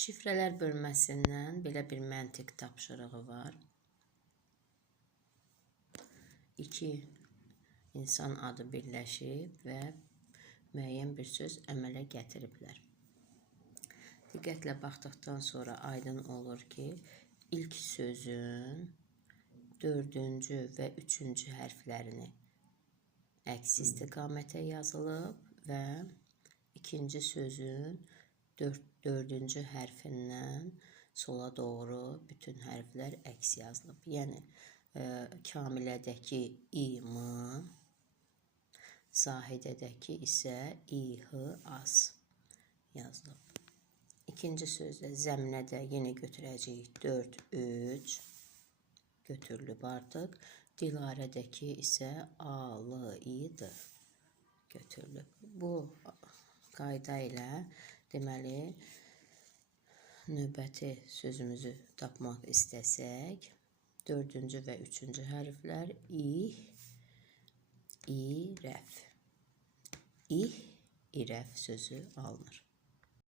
Şifrələr bölməsindən belə bir məntiq tapşırığı var. 2 insan adı birləşib və müəyyən bir söz əmələ gətiriblər. Diqqətlə baxdıqdan sonra aydın olur ki, ilk sözün 4-cü və 3-cü hərflərini əks istiqamətə yazılıb və ikinci sözün 4-cü hərfindən sola doğru bütün hərflər əks yazılıb. Yəni, kamilədəki i-m, zahidədəki isə i-h az yazılıb. İkinci sözdə zəminədə yenə götürəcəyik 4-3 götürülüb artıq. Dilarədəki isə a-l-i-d götürülüb. Bu qayda ilə deməli, növbəti sözümüzü tapmaq istəsək, 4-cü və 3-cü hərflər i-rəf. İh-irəf sözü alınır.